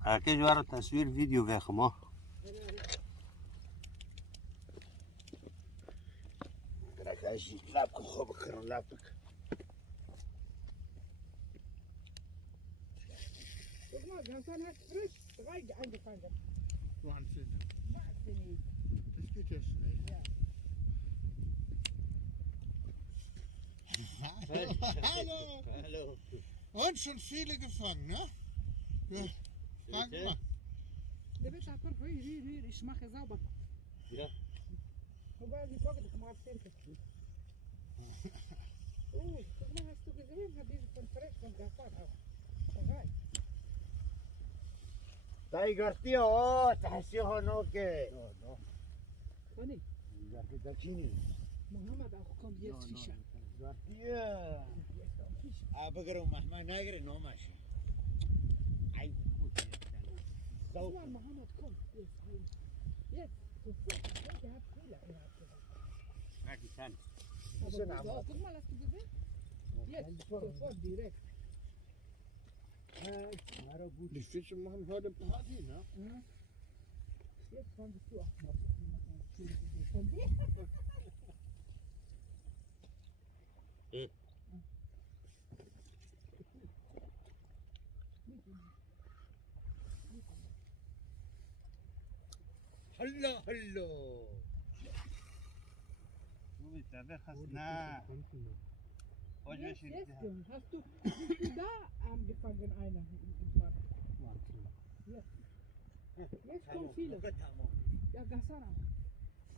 هرکه جوار تصویر ویدیو بخم ها Krakajsi, lapko خوب کرن lapk. Guck mal, Gansan hat frisch 3 eingefangen. Wahnsinn. Wahnsinnig. Das geht ja schnell. Ja. Hallo. Hallo. Und schon viele gefangen, ne? Ja. Frag mal. Der wird einfach hier, ich mache sauber. Ja. Guck mal, die Sorge, die mal abzählen. Oh, guck mal, hast du gesehen, hat diese von frisch von Gansan auch. Dabei. Tiger tio, تحسي هناك. Conny, Zaki dachini. Mohammed auch kommt jetzt Fischer. Zartia. Jetzt kommt Fischer. بقرا محمد ناقر نو ماشي. اي Guck mal, Mohammed kommt jetzt rein. Jetzt, sofort. Der hat Fehler, er hat gesagt. Pakistan. Aber so, guck mal, hast du gesehen? Jetzt, sofort, direkt. Die Fische machen heute Party, ne? Ja. Jetzt fandest du auch noch von dir. هلا هلا. Du bist der Wechsner. Jetzt, Junge, bist du da angefangen, einer im Park? Jetzt kommen viele. Ja, Gassana.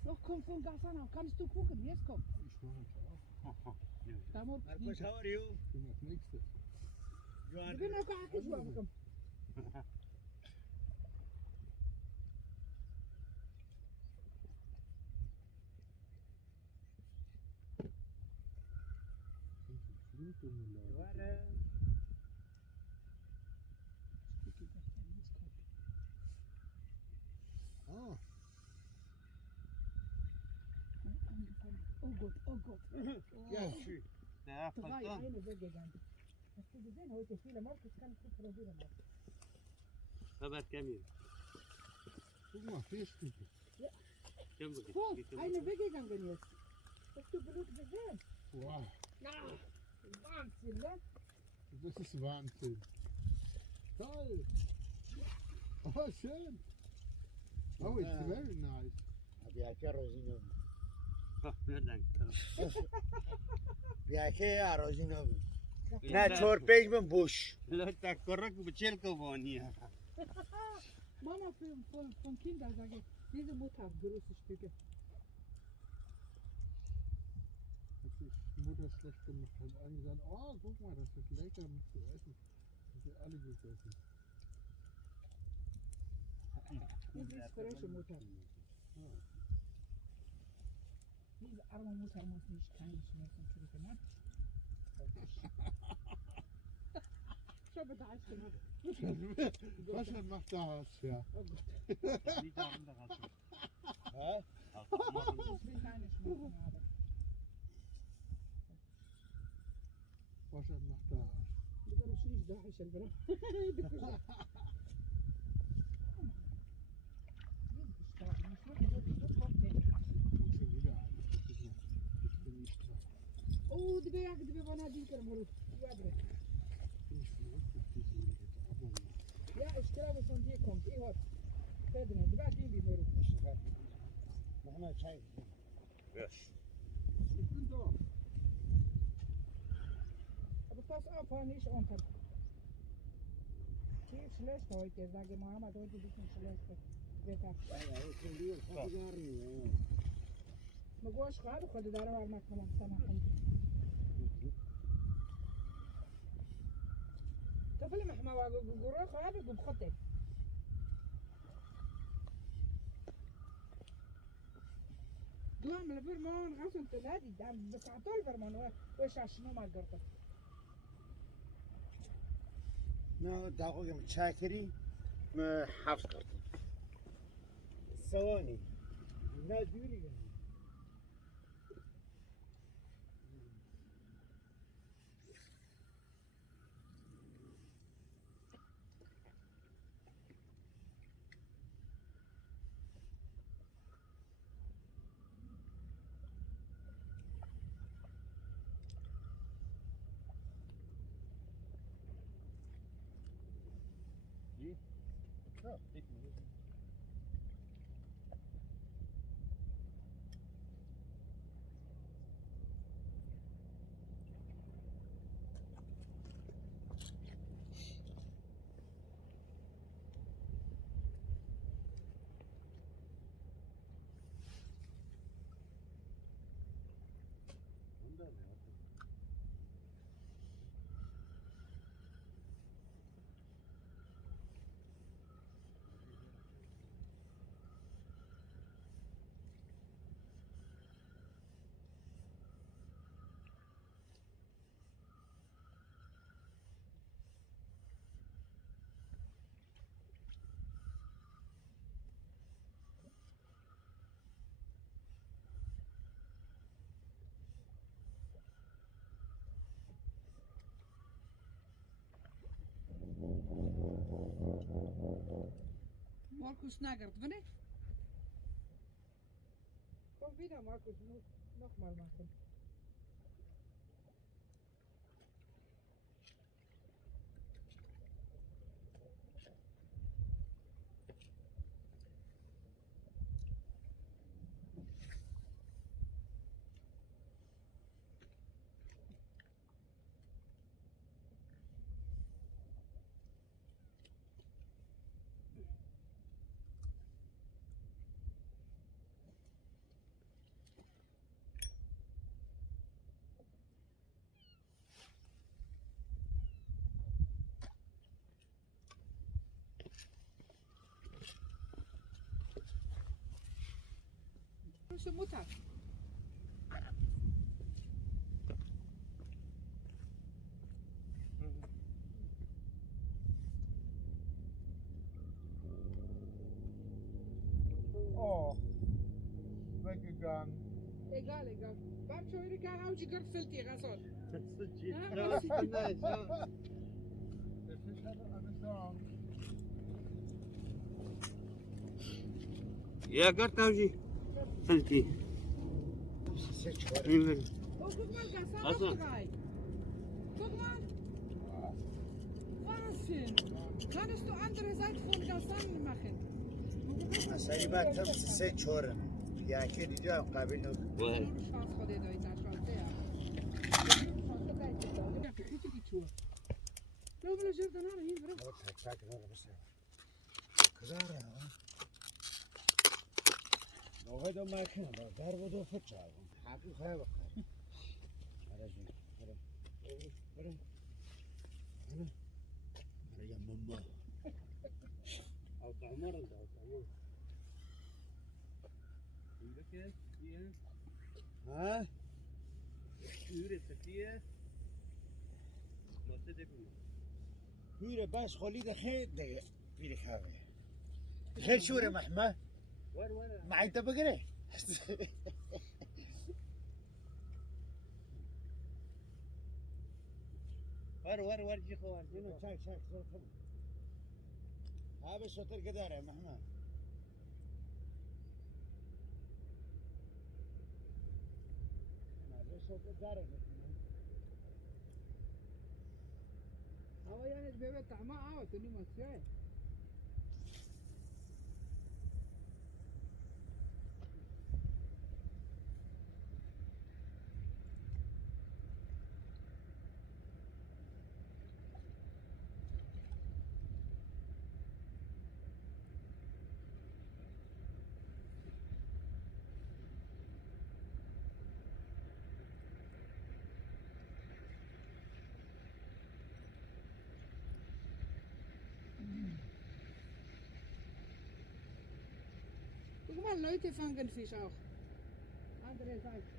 Doch, kommt von Gassana. Kannst du gucken? Jetzt kommt. Ich mache es auch. Tamam. Marcos, how are you? Ich bin das Nächste. Ich bin auch gar nicht wahr. Ah, Oh Gott, oh Gott. Ja, schön. Der 3, Falcon. eine weggegangen. Hast du gesehen, heute viele Markus kann ich nicht probieren. Aber Kamil. guck mal, 4 Stücke. Oh, eine weggegangen jetzt. Hast du Blut gesehen? Wow, Na, Wahnsinn, ne? das ist Wahnsinn. Toll. Oh, schön. Oh, it's very nice. بیاکه روزینو Vielen Dank. بیاکه روزینو نه 4-5 من بوش. Leute, korrekt becelko wohnen. Mama von Kindern sage ich, diese Mutter hat große Stücke. Hat die Mutter schlecht gemacht. Hat allen gesagt, oh, guck mal, das ist lecker mit zu essen. Hat sie alle gegessen. Diese ist frische Mutter. Diese arme Mutter muss nicht keine Schmerzen kriegen, ne? Ich habe da alles gemacht. Was macht das? Ja. Oh Gott, Nicht der andere Rasse. ها ich will keine Schmerzen haben. Was macht das? Du darfst nicht da ist البنات. Schon wieder ein. Ich bin nicht dran. Oh, die Berge, die wir waren die können wir. Bin ich verrückt auf diese Leute. Aber Ja, ich glaube von dir kommt. Ich hab. Ferdinand, die Berge die wir. محمد شايف ich bin da. Aber pass auf, fahr nicht unter. Viel schlecht heute, sage Mohammed, heute ein bisschen schlecht. Wetter. ما جواش خالو خلي داروا على المكان سنة طفل محمى وجورا خالو بخطة دوام الفرمان غصن تنادي دام بس عطول الفرمان وش عشنو ما قرطة نه دقیقا چاکری ما حفظ کردیم ثوانی نه دوری Markus snaggert, wanneer? Komm wieder, Markus, nochmal machen. Onze Mutter. Oh, weggegangen. Egal, egal. Bam شو هيك عاوز يقرفل تي غسل. Ja, ist nice, ja. Der Fisch hatte eine Chance. Ja, Gott, Nauji. Falki. سه چهار Himmel. Oh, guck mal, Gassan Also. noch drei. Guck mal. Wahnsinn. Kannst du andere Seite von Gassan machen? مسایی بعد تم سه چهارم یکی دیگه هم قبیل نو Well, شانس خودت دایی تا شانس یا. شانس دایی تا دایی. یا که خیلی چور. لو بلا جردن آره این برو. تک تک داره بسه کداره ها نوه دو مکنه با در بودو فچه حقی خواه بخواه آره جون برو برو برو یا ماما aus der Amor und aus der Amor. Und das hier, hier, ها Üre, Safia, Mosse de Bou. بيره بس خليده خير ده بيره خاوي خير شوري محمد War, ما انت بقري war, جي خوان. شاك شاك صوت هذا صوت القدار يا محمد هذا صوت القدار هوا يعني بيبقى طعمها عاوة تاني مسيح. Guck mal, Leute fangen Fisch auch. Andere Seite.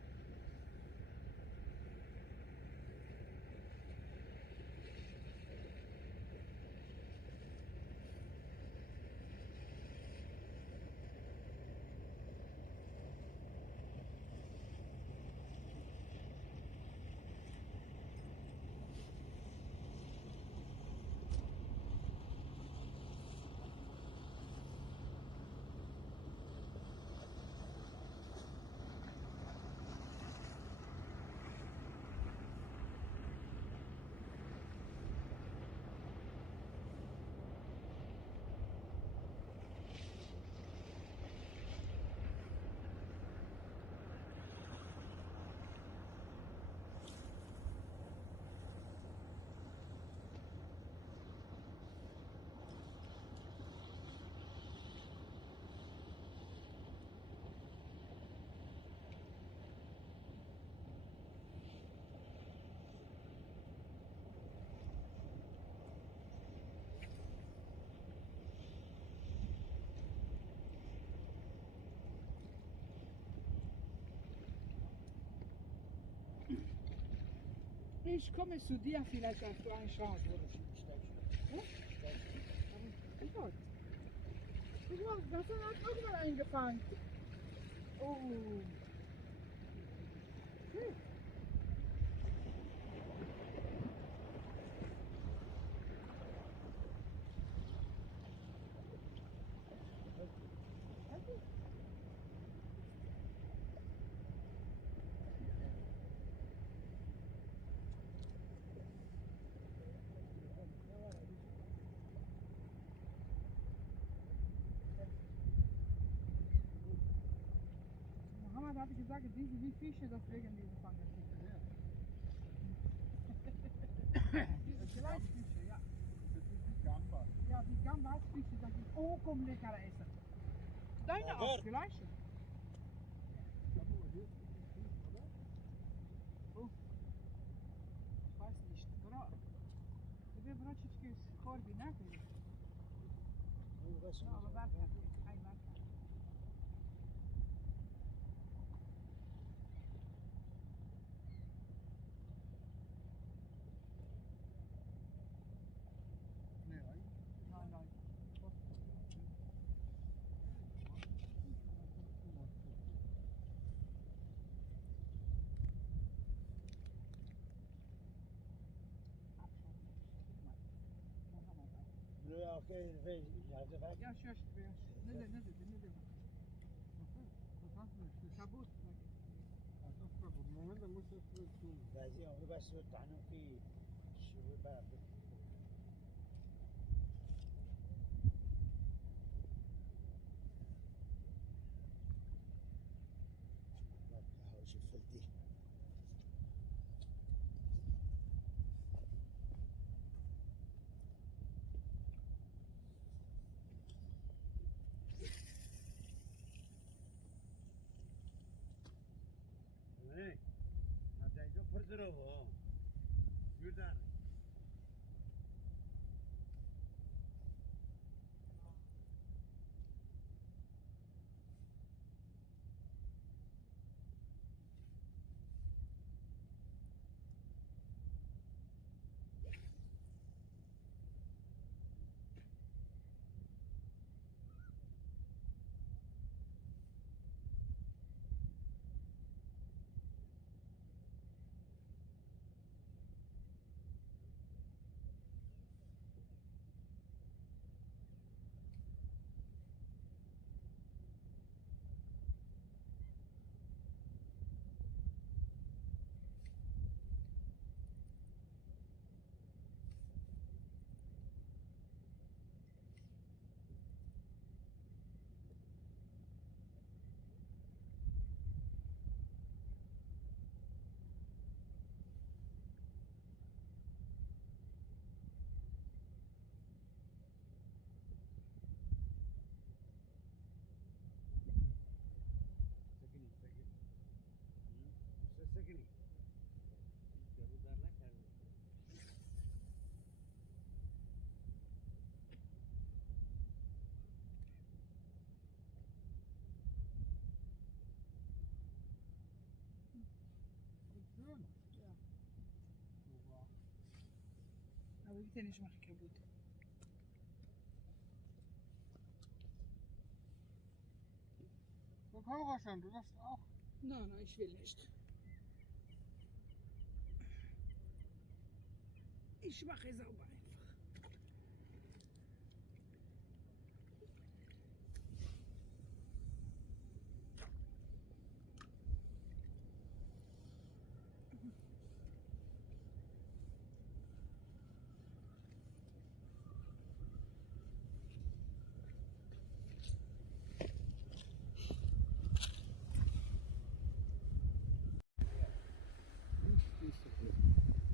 ich komme zu dir, vielleicht hast du eine Chance. Ja? Ich wollte. Guck mal, das hat auch mal eingefangen. Oh. Okay. Mohammed hatte gesagt, wie Fische das wegen dieser Fangen. Diese Fleischfische, ja. Das ist die Gamba. Ja, die Gambasfische, das ist auch komm lecker essen. Deine auch, gleiche. Aber hier ist ein Fisch, oder? Oh. Ich weiß nicht. Тебе врачечки с корби накрыли. Ну, aber warte, ein warte. Nee, eigentlich. Nein, nein. Ja, oké, ja, dat werkt. Ja, şaş, beyaz. Ne de. Was hast du denn? Kabut. Ach, das ist gut. Moment, dann musst du das wieder tun. بعضی آقا بس رو تنو فی شروع برد هاوش فلدي Nee, maar dat is ook voor de roven. Jordaan. Sekini. Jordaan lekker. Schön. Ja. Super. Aber bitte nicht machen kaputt. So, Kauraschan, du darfst auch. Nein, ich will nicht. Ich mache sauber einfach.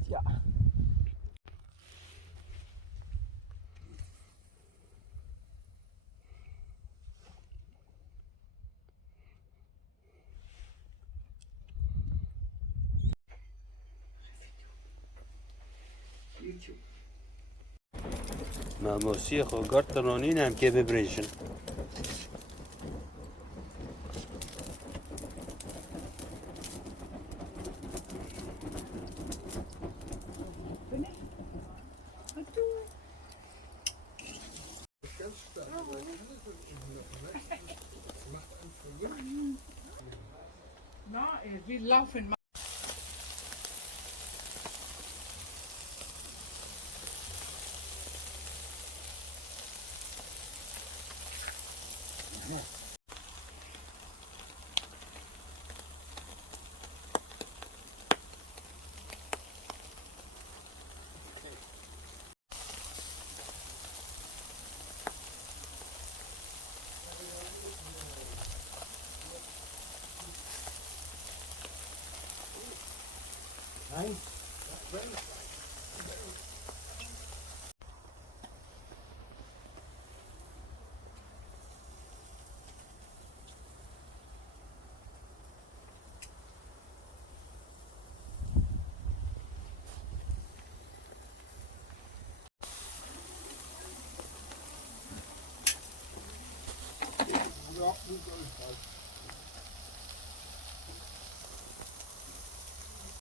Ja. ما موسیقی و گرتنونین هم که ببریشن. No, wir laufen mal. Nein? Ja, gut, alles passt.